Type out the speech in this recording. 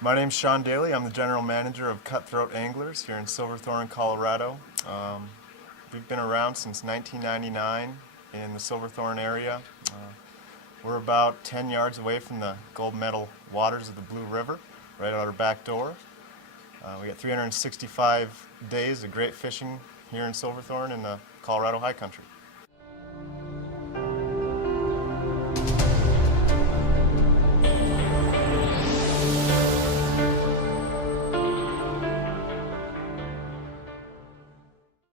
My name's Sean Daly. I'm the general manager of Cutthroat Anglers here in Silverthorne, Colorado. We've been around since 1999 in the Silverthorne area. We're about 10 yards away from the gold medal waters of the Blue River, right out our back door. We got 365 days of great fishing here in Silverthorne in the Colorado High Country.